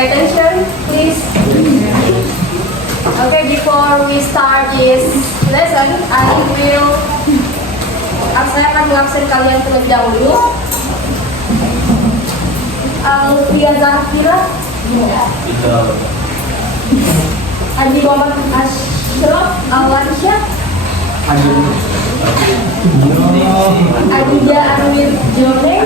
Pay attention, please. Okay, before we start this lesson, saya akan mengabsen kalian terlebih dahulu. Alfia Zahira, Adi Muhammad Ashraf Alwansyah, Adija Arwin Jone.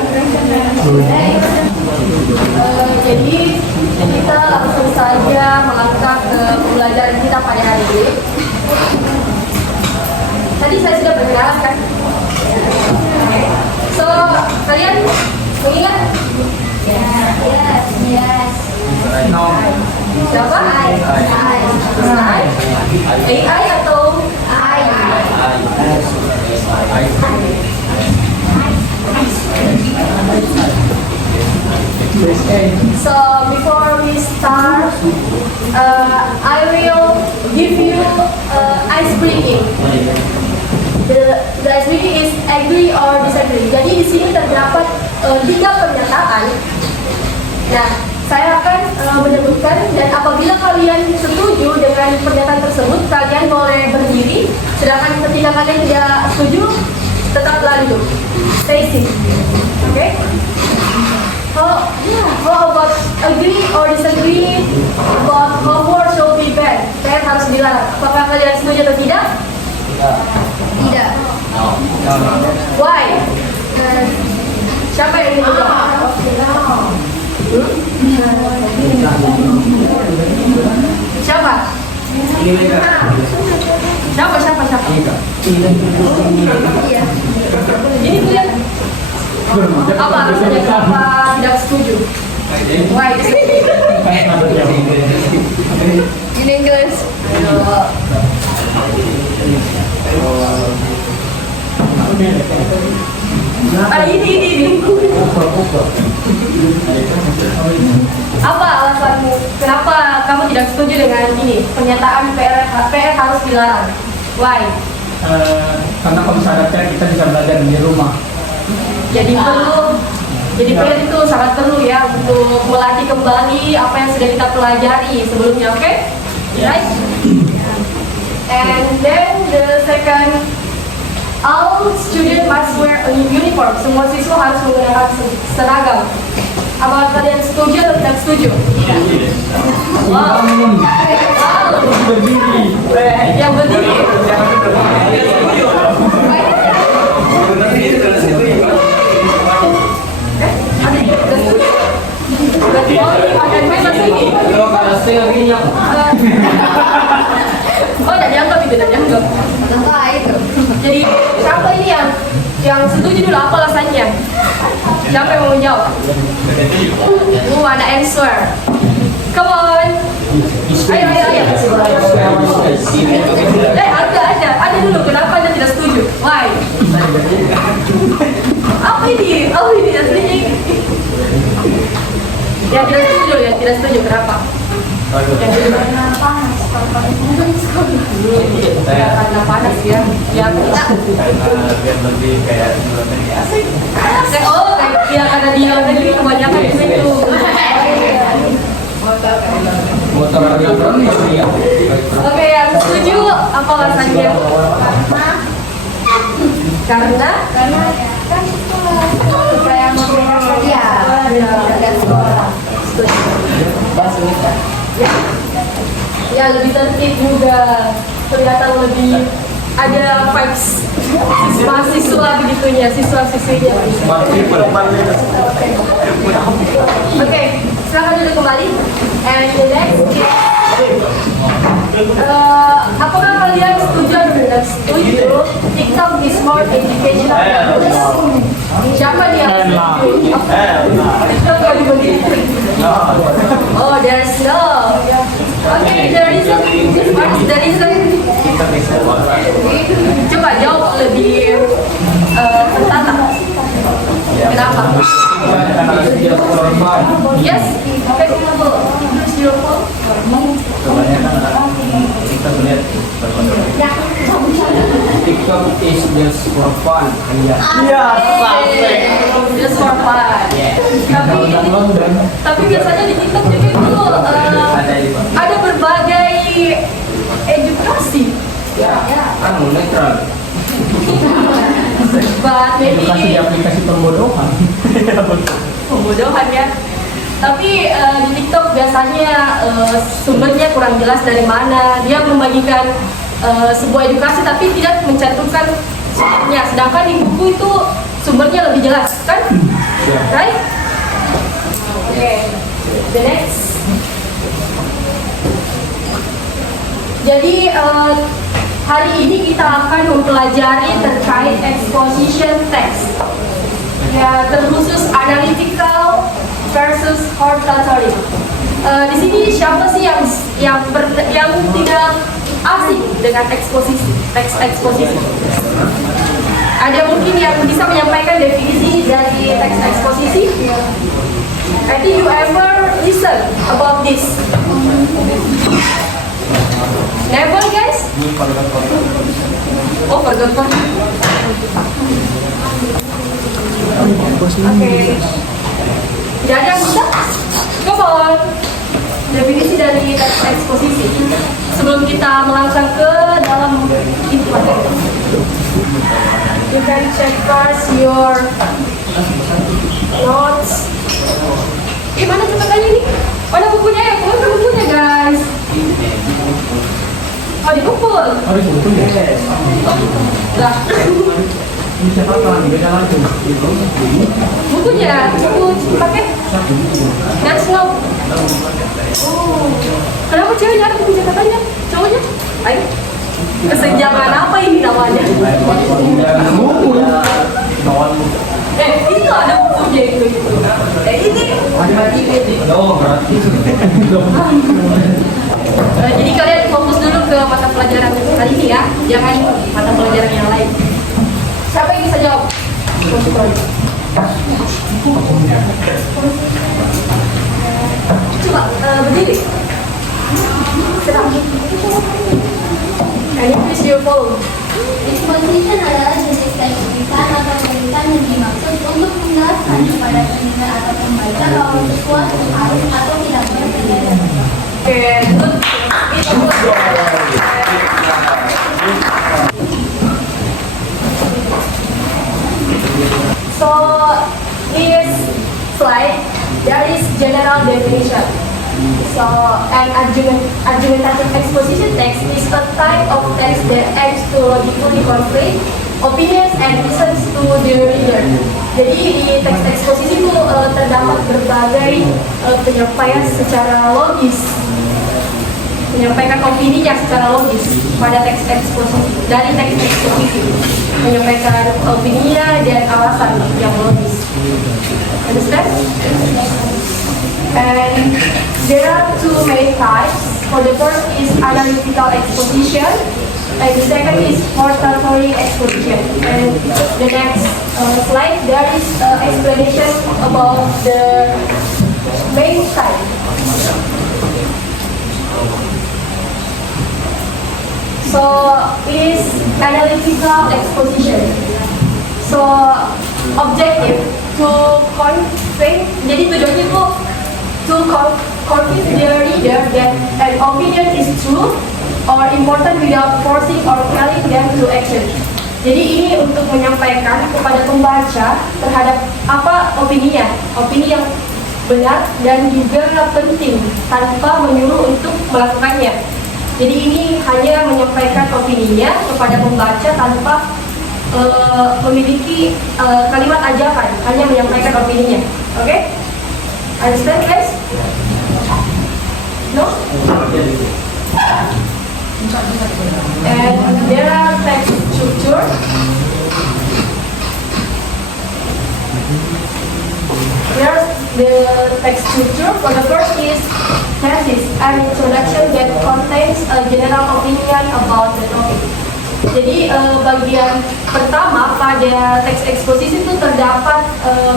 Jadi kita langsung saja melangkah ke pembelajaran kita pada hari ini. Tadi saya sudah berkenalan kan? So, kalian mengingat? Yes. Siapa? AI atau I? So before we start, I will give you ice breaking. The ice breaking is agree or disagree. Jadi di sini terdapat 3 pernyataan. Nah, saya akan menyebutkan, dan apabila kalian setuju dengan pernyataan tersebut, kalian boleh berdiri. Sedangkan ketika kalian tidak setuju, tetaplah duduk. Stay seated. Okay? How about agree or disagree about homework should be banned? Kalian harus dilarang. Apakah kalian setuju atau tidak? Tidak. Why? Siapa yang ingin menjawab? Siapa? Siapa? Ini kalian apa alasannya kenapa tidak setuju? Why? In English. Ini. Apa alasanmu? Kenapa kamu tidak setuju dengan ini? Pernyataan PR harus dilarang. Why? Karena kalau syaratnya kita bisa belajar di rumah. Jadi PR itu sangat perlu ya untuk melatih kembali apa yang sudah kita pelajari sebelumnya, oke? Right? And then the second, all students must wear a uniform. Semua siswa harus menggunakan seragam. Apakah kalian setuju atau tidak setuju? Wow. Yang berdiri. Oh, tidak dianggap itu, tidak dianggap. Jadi siapa ini yang setuju dulu, apa alasannya? Siapa yang mau menjawab? Ada answer. Come on. Ayo. Ada dulu. Kenapa Anda tidak setuju? Why? Apa ini aslinya? Yang tidak setuju, kenapa? Karena panas ya. Biar lebih kayak asik. Oh, kayak karena di luar negeri kebanyakan di situ. Oke, yang setuju apa alasannya? Karena kan supaya membedakan dan sekolah. Ya lebih tertib juga, kelihatan lebih ada vibes mahasiswa begitunya, siswa-siswinya. Oke, silakan duduk kembali. And the next apakah kalian setuju atau tidak setuju TikTok is more educational than this? Siapa dia? TikTok lagi begitu. Oh, there's no. Okay, the reason. What is the reason? Coba jawab lebih tertata. Kenapa? Yes. Okay, use your phone. Kebanyakan kita melihat TikTok is just for fun. Iya. Iya, sampai. Just for fun. Yeah. Tapi tapi biasanya di TikTok juga itu ada berbagai edukasi. Ya, kan netral. But Edukasi di maybe aplikasi pembodohan. pembodohan ya. Tapi di TikTok biasanya sumbernya kurang jelas dari mana. Dia membagikan sebuah edukasi tapi tidak mencantumkan sumbernya. Sedangkan di buku itu sumbernya lebih jelas, kan? Right? Okay. The next. Jadi hari ini kita akan mempelajari terkait exposition text. Ya, terkhusus analytical versus hortatory. Di sini siapa sih yang tidak asing dengan eksposisi, teks eksposisi? Ada mungkin yang bisa menyampaikan definisi dari teks eksposisi? I think you ever listen about this? Never, guys? Oh, forgot. Oke. Tidak ada yang bisa? Come on. Definisi dari teks eksposisi. Sebelum kita melangkah ke dalam inti materi. You can check first your notes. Mana catatannya ini? Mana bukunya ya? Mana bukunya, guys? Oh, dikumpul. Harus buku ya. Lah. Ini catatan beda lagi. Bukunya, buku pakai. That's no. Oh, kenapa cewek nyari buku catatannya? Cowoknya? Ayo. Kesenjangan apa ini namanya? Buku. Itu ada bukunya itu. Ini. Oh, berarti. Jadi kalian fokus dulu ke mata pelajaran kali ini ya, jangan mata pelajaran yang lain. Siapa yang bisa jawab? Coba berdiri. Serang. And please your follow. Exposition adalah jenis teks tulisan atau tulisan yang dimaksud untuk menjelaskan kepada pendengar atau pembaca bahwa sesuatu harus atau tidak berbeda. Okay, good. So, this slide, there is general definition. So, an argumentative exposition text is a type of text that aims to logically convey opinions and listens to the reader. Jadi di teks eksposisi itu terdapat berbagai penyampaian secara logis, menyampaikan opininya secara logis pada teks eksposisi. Dari teks eksposisi menyampaikan opininya dan alasan yang logis. Understand? And there are two main types. For the first is analytical exposition, and the second is hortatory exposition. And the next slide, there is explanation about the main type. So is analytical exposition. So objective to convey. Jadi tujuannya itu to convince the reader that an opinion is true or important without forcing or telling them to action. Jadi ini untuk menyampaikan kepada pembaca terhadap apa opininya, opini yang benar dan juga penting tanpa menyuruh untuk melakukannya. Jadi ini hanya menyampaikan opininya kepada pembaca tanpa memiliki kalimat ajakan, hanya menyampaikan opininya. Oke? Understand, guys? No? And there are text structure. There's the text structure. For the first is thesis, an introduction that contains a general opinion about the topic. Jadi bagian pertama pada teks eksposisi itu terdapat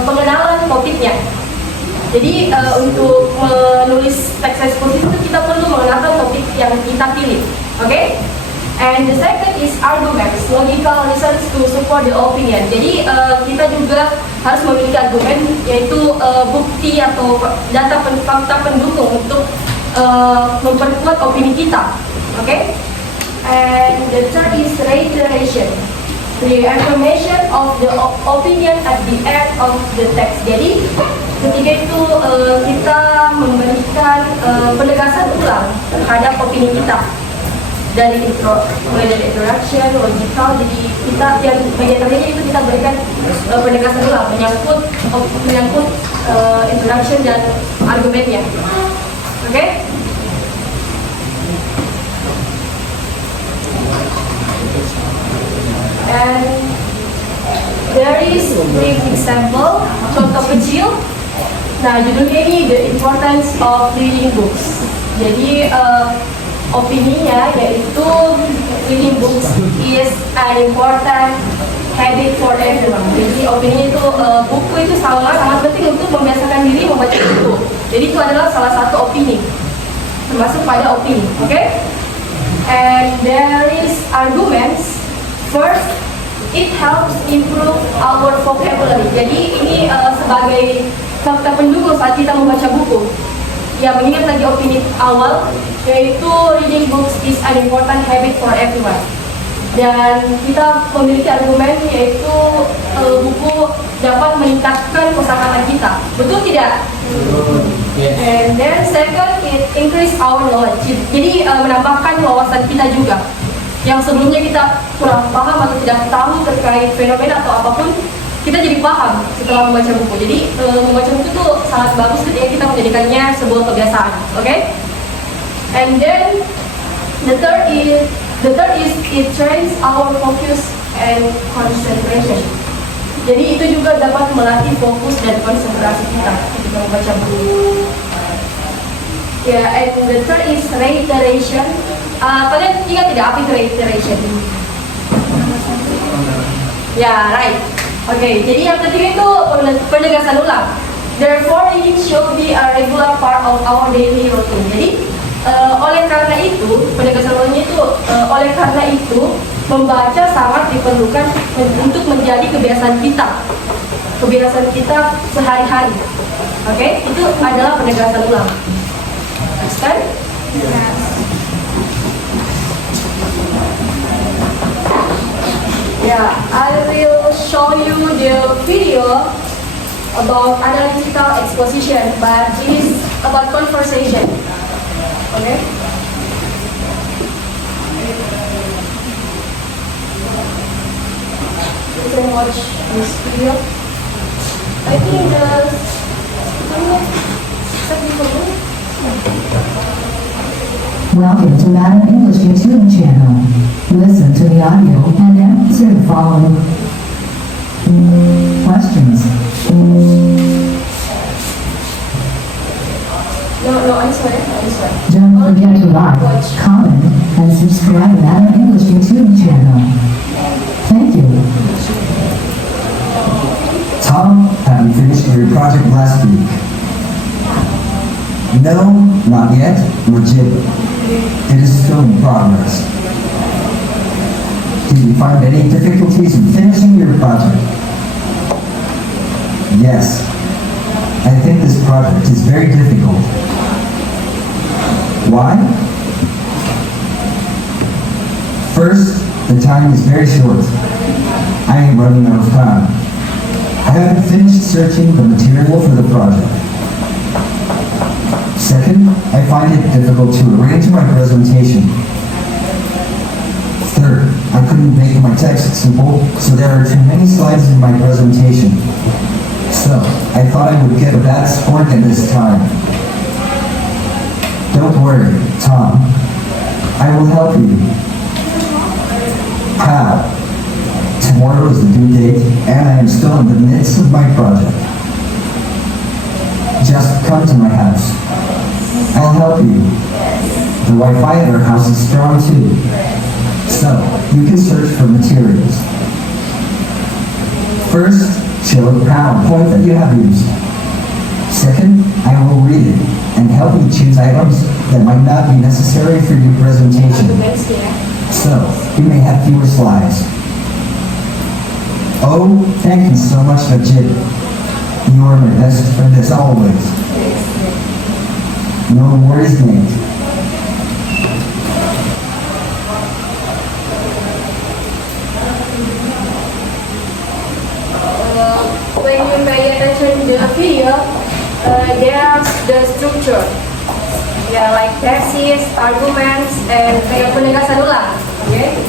pengenalan topiknya. Jadi untuk menulis teks eksposisi itu kita perlu mengenalkan topik yang kita pilih, oke? And the second is arguments, logical reasons to support the opinion. Jadi kita juga harus memiliki argumen, yaitu bukti atau data fakta pendukung untuk memperkuat opini kita. Okay? And the third is reiteration, the affirmation of the opinion at the end of the text. Jadi ketiga itu kita memberikan penegasan ulang terhadap opini kita. Mulai dari introduction, logical, jadi kita yang bagian terakhirnya itu kita berikan penegasan ulang menyangkut introduction dan argumennya. Oke? And there is brief example, contoh kecil. Nah, judulnya ini The Importance of Reading Books. Jadi opininya yaitu reading books is an important habit for everyone. Jadi opini itu buku itu sangat penting untuk membiasakan diri membaca buku. Jadi itu adalah salah satu opini, termasuk pada opini. Okay? And there is arguments. First, it helps improve our vocabulary. Jadi ini sebagai fakta pendukung saat kita membaca buku. Ya, mengingat tadi opini awal, yaitu reading books is an important habit for everyone. Dan kita memiliki argumen yaitu buku dapat meningkatkan kosakata kita. Betul tidak? Yes. And then second, it increase our knowledge. Jadi menambahkan wawasan kita juga. Yang sebelumnya kita kurang paham atau tidak tahu terkait fenomena atau apapun, kita jadi paham setelah membaca buku. Jadi membaca buku itu sangat bagus ketika kita menjadikannya sebuah kebiasaan. Okay? And then the third is it trains our focus and concentration. Jadi itu juga dapat melatih fokus dan konsentrasi kita ketika membaca buku. Ya, and the third is reiteration. Kalian ingat tidak apa itu reiteration? Ya, right. Oke, jadi yang ketiga itu penegasan ulang. Therefore, reading should be a regular part of our daily routine. Jadi, oleh karena itu, penegasan ulangnya itu, oleh karena itu, membaca sangat diperlukan untuk menjadi kebiasaan kita sehari-hari. Oke, itu adalah penegasan ulang. Next time. Yeah, I will show you the video about analytical exposition, but it is about conversation. Okay? You can watch this video. I think Welcome to Madam English YouTube channel. Listen to the audio and answer the following questions. No, I'm sorry. Don't forget to like, comment, and subscribe to Madam English YouTube channel. Thank you. Tom, have you finished your project last week? No, not yet. Legit. It is still in progress. Did you find any difficulties in finishing your project? Yes. I think this project is very difficult. Why? First, the time is very short. I am running out of time. I haven't finished searching the material for the project. Second, I find it difficult to arrange my presentation. Third, I couldn't make my text simple, so there are too many slides in my presentation. So, I thought I would get a bad score at this time. Don't worry, Tom. I will help you. How? Tomorrow is the due date, and I am still in the midst of my project. Just come to my house. I'll help you. The Wi-Fi at our house is strong too. So, you can search for materials. First, show the PowerPoint that you have used. Second, I will read it and help you choose items that might not be necessary for your presentation. Arguments ya. So, you may have fewer slides. Oh, thank you so much, Vijay. You are my best friend as always. No worries, mate. When you pay attention to the video, there's the structure. Yeah, like thesis, arguments, and kayak penegasan ulang. Okay?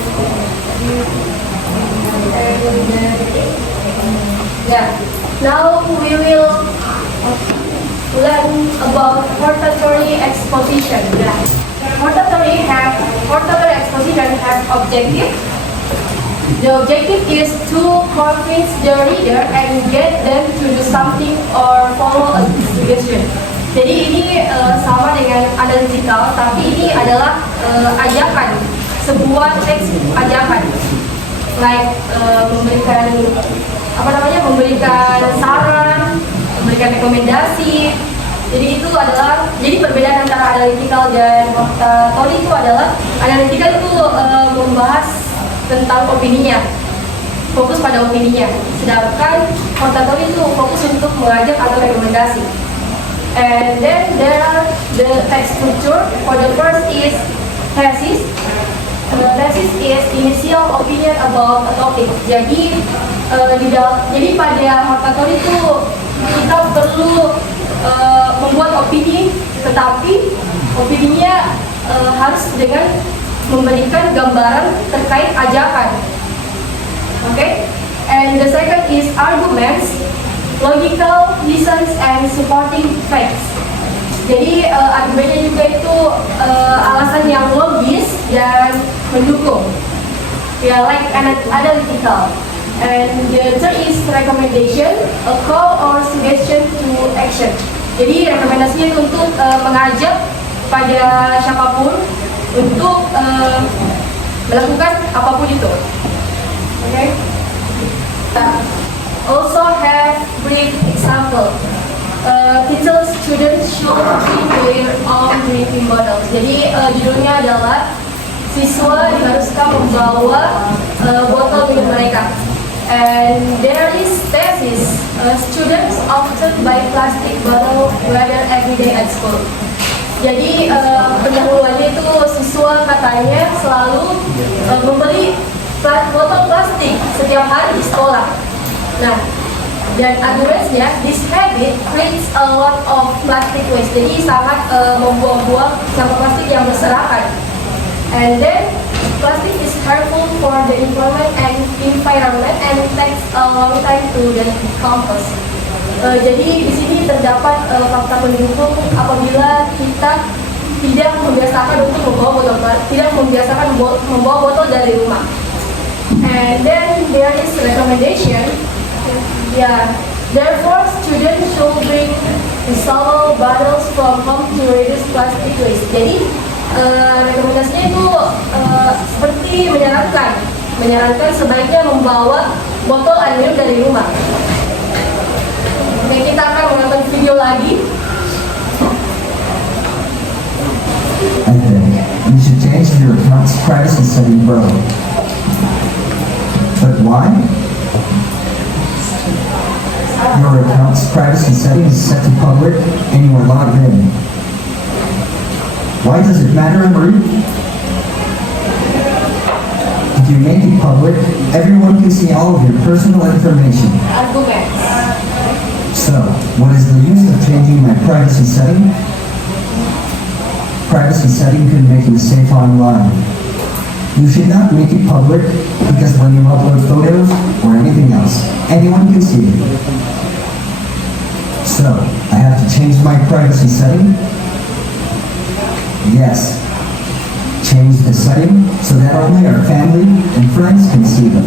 Yeah. Now we will learn about hortatory exposition. Yeah. Hortatory exposition has objective. The objective is to convince the reader and get them to do something or follow a suggestion. Jadi ini sama dengan analytical, tapi ini adalah ajakan, sebuah teks ajakan, like memberikan saran, memberikan rekomendasi. Jadi itu adalah, perbedaan antara analytical dan hortatory itu adalah analytical itu membahas tentang opininya, fokus pada opininya, sedangkan hortatory itu fokus untuk mengajak atau rekomendasi. And then there are the text structure. For the first is thesis. Thesis is initial opinion about a topic. Jadi pada hortatory itu kita perlu membuat opini, tetapi opininya harus dengan memberikan gambaran terkait ajakan. Okay? And the second is arguments, logical reasons and supporting facts. Jadi argumennya juga itu alasan yang logis dan mendukung. Yeah, like analytical. And the third is recommendation, a call or suggestion to action. Jadi rekomendasinya itu untuk mengajak pada siapapun untuk melakukan apapun itu. Okay? Also have brief example. Teacher students should bring their own drinking bottles. Jadi judulnya adalah siswa diharuskan membawa botol minum mereka. And there is thesis. Students often buy plastic bottle whether every day at school. Jadi pendahuluannya itu siswa katanya selalu membeli botol plastik setiap hari di sekolah. Nah, dan argumennya, this habit creates a lot of plastic waste. Jadi sangat membuang-buang sampah plastik yang berserakan. And then plastic is harmful for the environment and takes a long time to decompose. Jadi di sini terdapat fakta pendukung apabila kita tidak membiasakan untuk membawa botol dari rumah. And then there is recommendation. Yeah. Therefore, students should bring reusable bottles from home to reduce plastic waste. Jadi rekomendasinya itu seperti menyarankan sebaiknya membawa botol air minum dari rumah. Oke, kita akan menonton video lagi. I think you should change your account's privacy setting, bro. But why? Your account's privacy setting is set to public and you are logged in. Why does it matter, Marie? If you make it public, everyone can see all of your personal information. Arguments. So, what is the use of changing my privacy setting? Privacy setting can make you safe online. You should not make it public because when you upload photos or anything else, anyone can see it. So, I have to change my privacy setting? Yes. Change the setting so that only our family and friends can see them.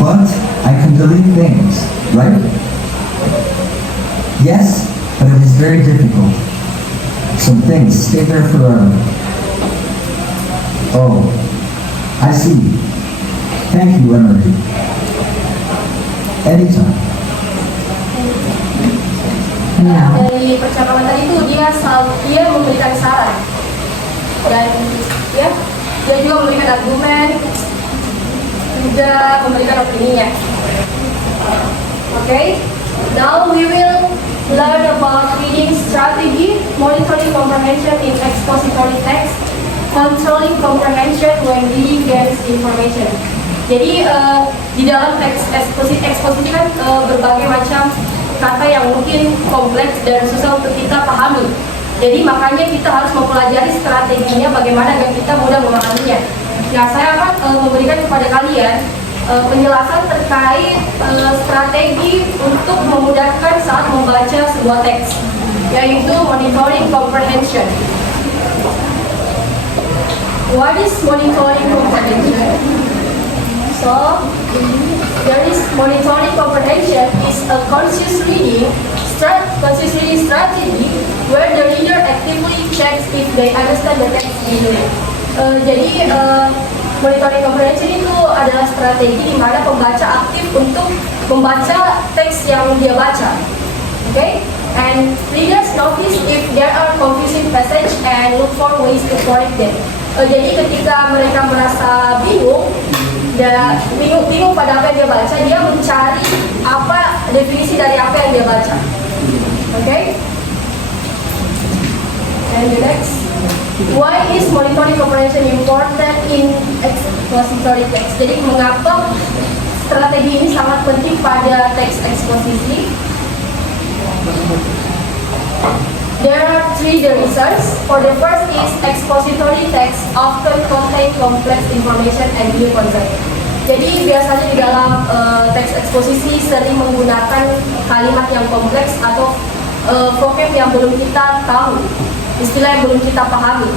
But I can delete things, right? Yes, but it is very difficult. Some things stay there forever. Oh, I see. Thank you, Emery. Anytime. Now, Dari percakapan tadi itu dia memberikan saran dan ya memberikan argumen, juga memberikan opininya. Okay, now we will learn about reading strategy, monitoring comprehension in expository text, controlling comprehension when reading dense information. Jadi di dalam teks eksposisi kan berbagai macam kata yang mungkin kompleks dan susah untuk kita pahami. Jadi makanya kita harus mempelajari strateginya bagaimana agar kita mudah memahaminya. Nah, saya akan memberikan kepada kalian penjelasan terkait strategi untuk memudahkan saat membaca sebuah teks, yaitu monitoring comprehension. What is monitoring comprehension? So, there is monitoring comprehension is a conscious reading strategy where the reader actively checks if they understand the text clearly. Jadi monitoring comprehension itu adalah strategi di mana pembaca aktif untuk membaca teks yang dia baca. Okay? And readers notice if there are confusing passage and look for ways to correct them. Jadi ketika mereka merasa bingung pada apa yang dia baca, dia mencari apa definisi dari apa yang dia baca. Okay? And the next, why is monitoring comprehension important in expository text? Jadi mengapa strategi ini sangat penting pada teks eksposisi? There are three reasons. For the first is expository text often contain complex information and new concept. Jadi biasanya di dalam teks eksposisi sering menggunakan kalimat yang kompleks atau vocab yang belum kita tahu, istilah yang belum kita pahami.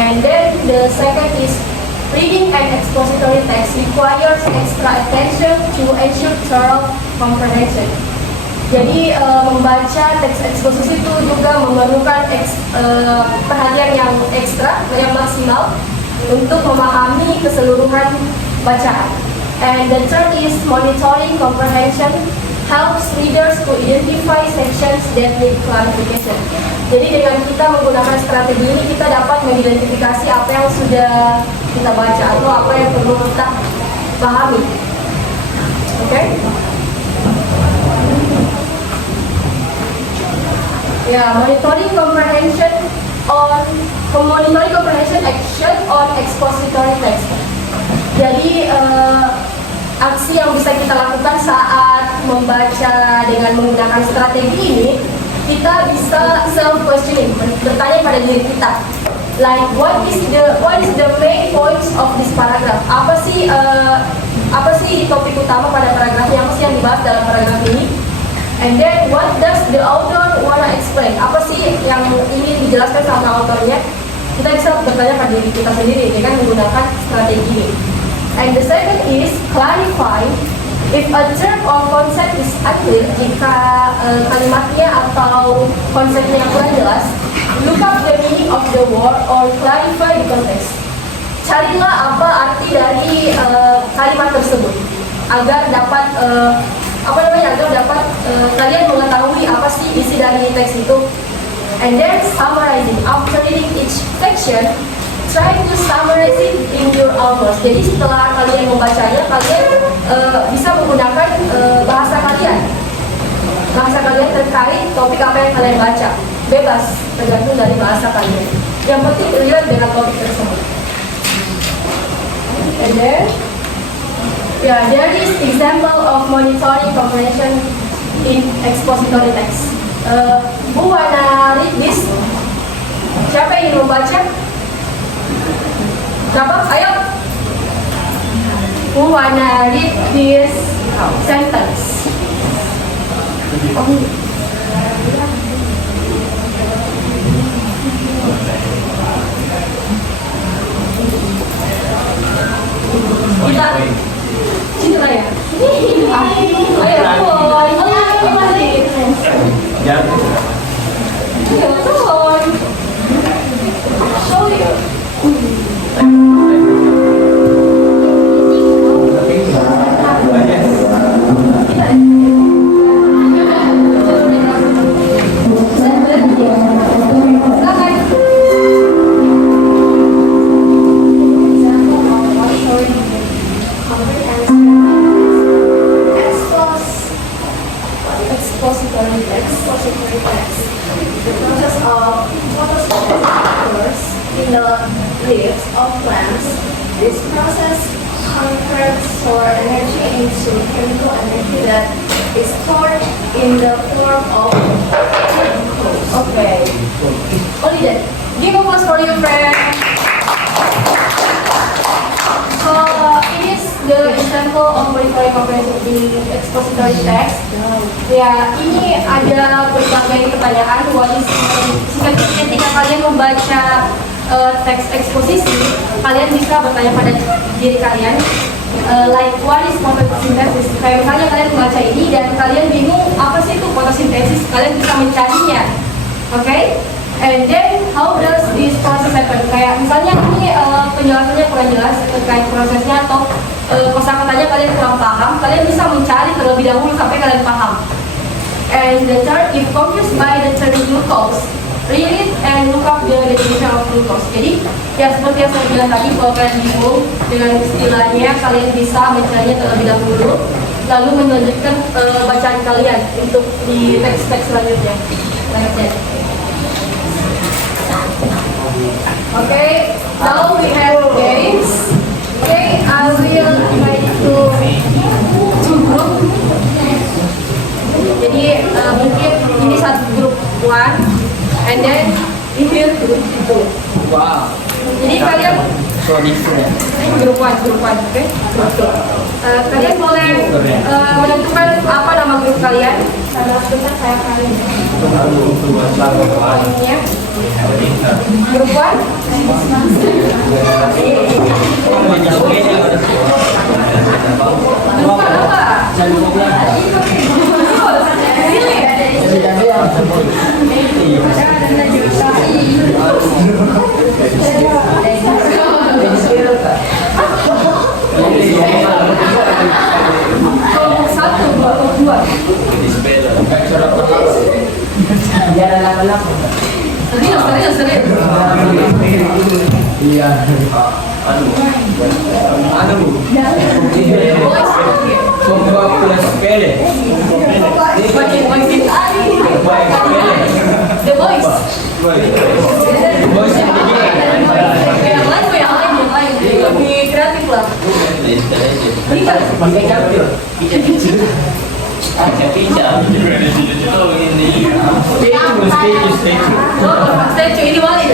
And then the second is reading an expository text requires extra attention to ensure thorough comprehension. Jadi membaca teks eksposisi itu juga memerlukan perhatian yang ekstra, yang maksimal untuk memahami keseluruhan bacaan. And the third is monitoring comprehension helps readers to identify sections that need clarification. Jadi dengan kita menggunakan strategi ini, kita dapat mengidentifikasi apa yang sudah kita baca atau apa yang perlu kita pahami. Okay? Ya, monitoring comprehension action on expository text. Jadi aksi yang bisa kita lakukan saat membaca dengan menggunakan strategi ini, kita bisa self questioning, bertanya pada diri kita, like what is the main points of this paragraph? Apa sih topik utama pada paragraf ini? Apa sih yang dibahas dalam paragraf ini? And then what does the author wanna explain? Apa sih yang ingin dijelaskan sama autornya? Kita bisa bertanya pada diri kita sendiri dengan menggunakan strategi ini. And the second is clarify. If a term or concept is unclear, jika kalimatnya atau konsepnya yang kurang jelas, look up the meaning of the word or clarify the context. Carilah apa arti dari kalimat tersebut agar dapat kalian mengetahui apa sih isi dari teks itu. And then summarizing. After reading each section, try to summarize it in your own words. Jadi setelah kalian membacanya, kalian bisa menggunakan bahasa kalian terkait topik apa yang kalian baca. Bebas, tergantung dari bahasa kalian. Yang penting relate dengan topik tersebut. And then there is example of monitoring comprehension in expository text. Who wanna read this? Siapa yang ingin membaca? Siapa? Ayo. Who wanna read this sentence? Kita Cinta ya? Ayo, boy. Ya. Ayo, boy. Show you. in the leaves of plants. This process converts solar energy into chemical energy that is stored in the form of glucose. Okay. Only that. Give applause for you, friend. So it is the example of monitoring comprehensive in expository text. Ya, ini ada berbagai pertanyaan. Singkatnya ketika kalian membaca teks eksposisi, kalian bisa bertanya pada diri kalian, like what is photosynthesis? Kayak misalnya kalian membaca ini dan kalian bingung apa sih itu fotosintesis, kalian bisa mencarinya, oke? And then how does this process happen? Kayak misalnya ini penjelasannya kurang jelas terkait prosesnya atau kosakatanya kalian kurang paham, kalian bisa mencari terlebih dahulu sampai kalian paham. And the third, if confused by the term glucose, read it and look up the definition of glucose. Jadi ya seperti yang saya bilang tadi, kalau kalian bingung dengan istilahnya, kalian bisa mencarinya terlebih dahulu, lalu melanjutkan bacaan kalian untuk di teks-teks selanjutnya. Okay, now we have games. Okay, I will try to group. Jadi mungkin ini satu grup 1, and then in here grup 2. Wow. Jadi kalian So different. grup 1, oke? Kalian boleh menentukan apa nama grup kalian. Sebentar saya kalian. Namanya grup 1. Grup apa? Kelompok 1, kelompok 2. Serius. Iya. Coba plus kele. The boys. Boys yang Yang lain, lebih kreatif lah. Ini kan statue ini balik.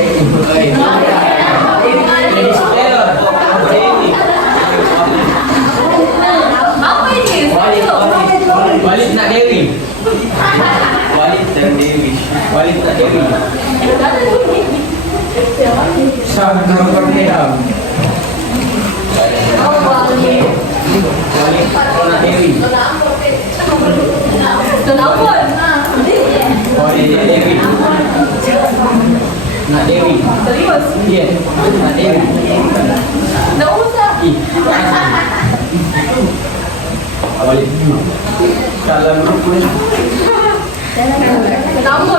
Apa ini? Walid nak Dewi. Walid nak Dewi. Sangat berbeda. Oh, Walid. Walid nak Dewi. Kenapa? Walid nak Dewi. Nak Dewi. Serius? Iya. Nak Dewi. Nggak usah. Walid. Kalau grup Kenapa?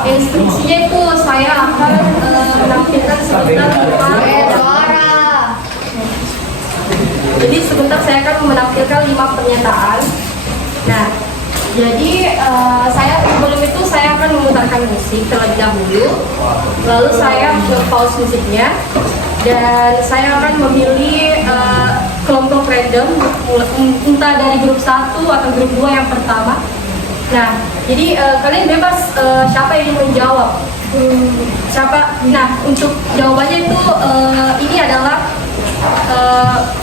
Instruksinya itu saya akan menampilkan sebentar suara. Jadi sebentar saya akan menampilkan 5 pernyataan. Nah, jadi saya sebelum itu saya akan memutarkan musik terlebih dahulu, lalu saya pause musiknya, dan saya akan memilih kelompok random, entah dari grup 1 atau grup 2 yang pertama. Nah, jadi kalian bebas siapa yang ingin menjawab. Siapa? Nah, untuk jawabannya itu ini adalah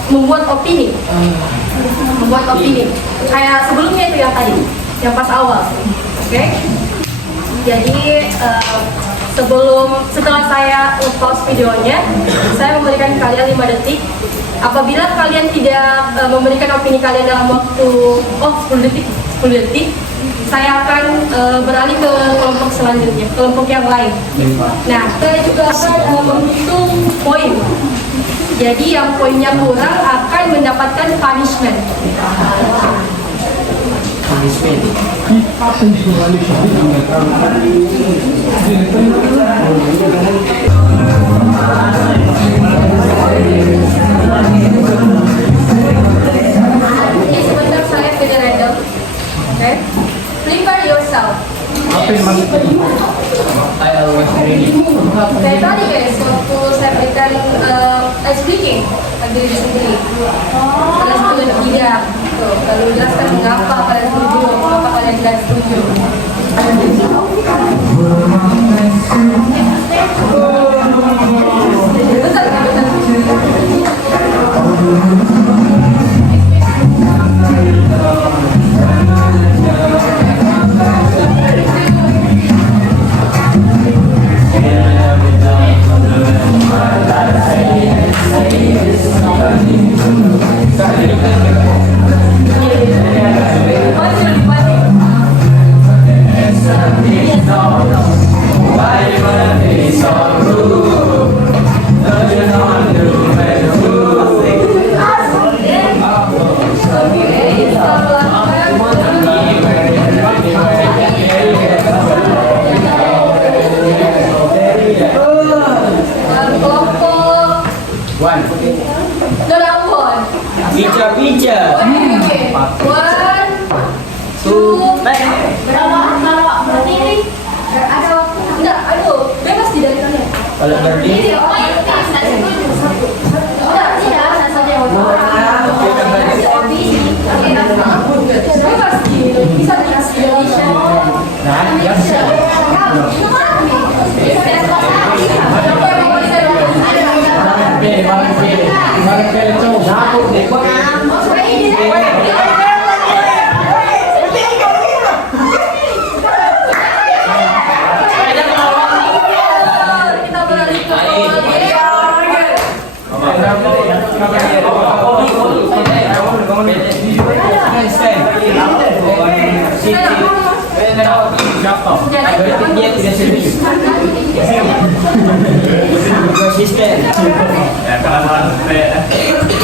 membuat opini. Membuat opini. Kayak sebelumnya itu yang tadi, yang pas awal. Oke? Jadi setelah saya pause videonya, saya memberikan kalian 5 detik. Apabila kalian tidak memberikan opini kalian dalam waktu 10 detik, saya akan beralih ke kelompok selanjutnya, kelompok yang lain. Nah, saya juga akan menghitung poin. Jadi yang poinnya kurang akan mendapatkan punishment. Oke, sebentar saya ke the random. Oke, prepare yourself. Apa yang maksudnya? I always ready. Kayak tadi guys, waktu saya berikan speaking diri sendiri. Kalian setuju tidak? Tuh, lalu jelaskan mengapa kalian setuju, mengapa kalian tidak setuju. Bentar, Pizza. Oke. 1, 2, berapa? Kalau berdiri ada waktu enggak? Aduh, bebas tidak dari kalian. Kalau berdiri. Bebas bisa dikasih. Nah, ya. Kita beralih ke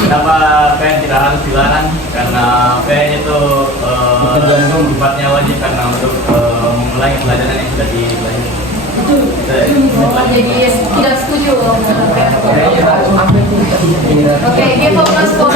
Kenapa PN tidak harus dilarang? Karena PN itu sifatnya wajib karena untuk mengulangi pelajaran yang sudah dipelajari. jadi tidak setuju. Oke, give us for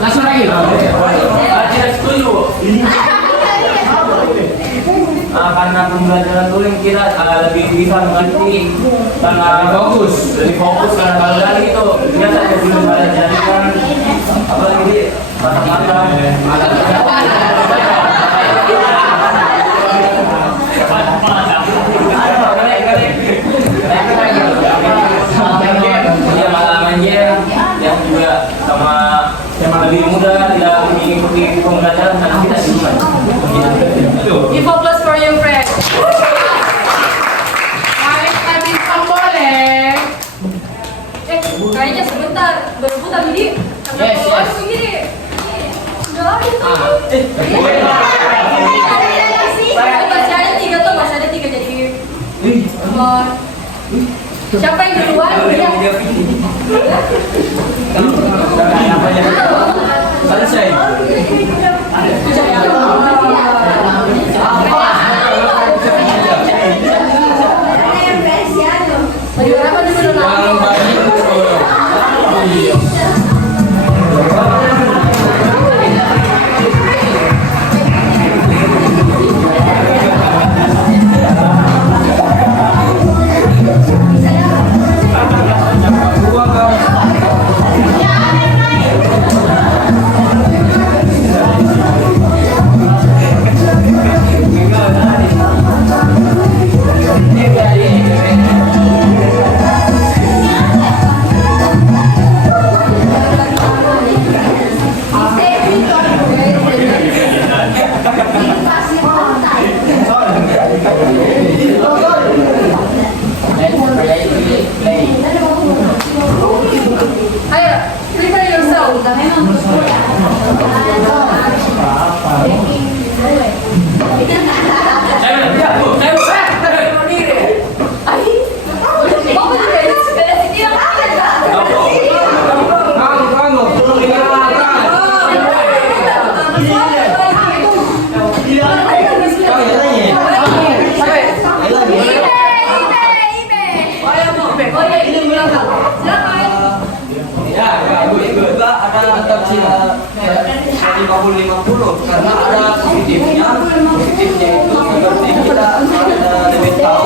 Langsung lagi. Tidak setuju. Karena pembelajaran turing kita lebih nanti sangat lebih fokus karena kalau gitu dia tak belum ada jaringan apalagi di yang juga sama lebih muda tidak mengikuti pembelajaran karena kita sibuk. Give applause for your friend. Habis boleh. Kayaknya sebentar berebutan jadi. Yes. Begini. Udah gitu. Masih ada tiga tuh, masih ada tiga jadi. Siapa yang duluan? Selesai. Ayo, prepare yourself. Ada 50-50 karena ada positifnya itu seperti kita ada lebih tahu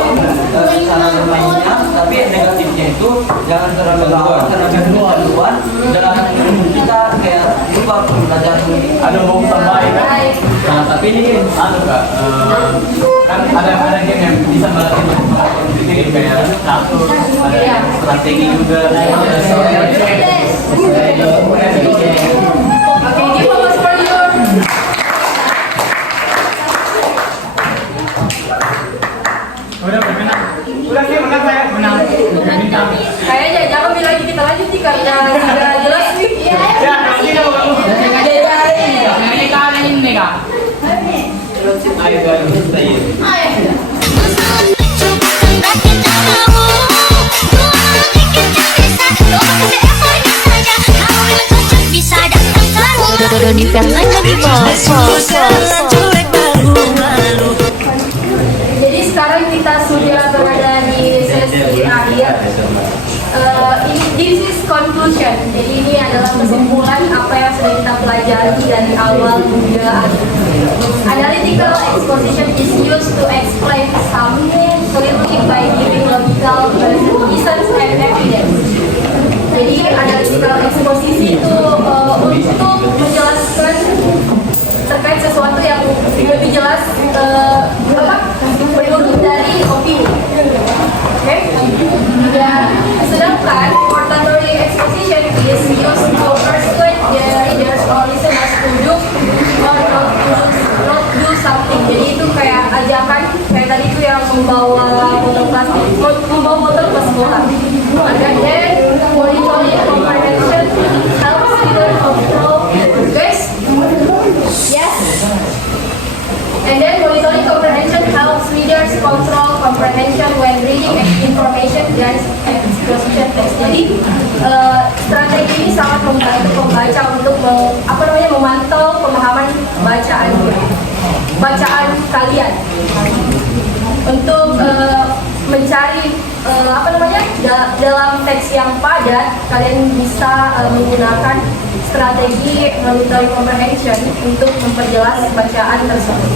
cara bermainnya, tapi negatifnya itu jangan terlalu lama karena kedua-duaan dan kita kayak lupa belajar Ada mau tambahin kan? Nah, tapi ini anu kak, kan ada game yang bisa melatih kayak satu, ada strategi juga, Okay, give applause for your. Udah sih menang saya menang. Bintang. Kayaknya jangan bilang lagi kita lanjut nih karena sudah jelas nih. Ya, nanti dong. Ini kalian ini kak. ayo stay. Dodi Fernanda di bos. Jadi sekarang kita sudah berada di sesi akhir. This is conclusion. Jadi ini adalah kesimpulan apa yang sudah kita pelajari dari awal hingga akhir. Analytical exposition is used to explain something clearly by giving logical reasons and evidence. Jadi analytical eksposisi itu untuk menjelaskan terkait sesuatu yang lebih jelas menurut dari opini. Oke? Dan sedangkan oratory exposition is used to persuade the readers or listeners to do or not do something. Jadi itu kayak ajakan kayak tadi itu yang membawa botol plastik, membawa botol ke sekolah. And then auditory comprehension helps readers control. Guys? Yes. And then monitoring comprehension helps readers control comprehension when reading information dan exposition text. Jadi strategi ini sangat membantu pembaca untuk memantau pemahaman bacaan kalian untuk mencari dalam teks yang padat. Kalian bisa menggunakan strategi monitoring comprehension untuk memperjelas bacaan tersebut.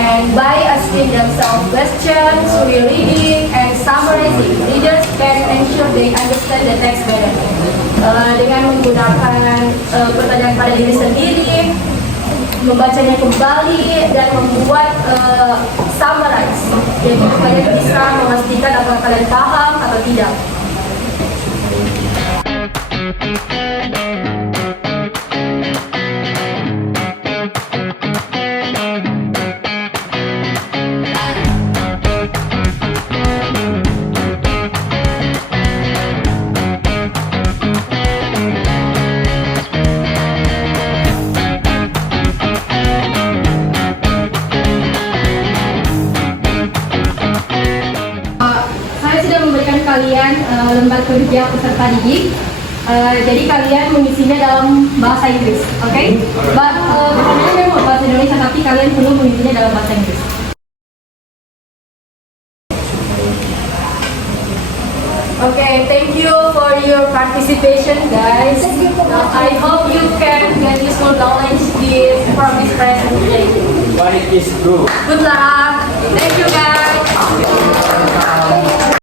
And by asking themselves questions, rereading, and summarizing, readers can ensure they understand the text better. Dengan menggunakan pertanyaan pada diri sendiri, membacanya kembali, dan membuat summarize. Jadi kalian bisa memastikan apakah kalian paham atau tidak. Saya sudah memberikan kalian lembar kerja peserta didik. Jadi kalian mengisinya dalam bahasa Inggris, oke? Pertanyaannya memang bahasa Indonesia, tapi kalian perlu mengisinya dalam bahasa Inggris. Okay, thank you for your participation, guys. I hope you can get useful knowledge from this presentation. But it is true. Good luck. Thank you, guys.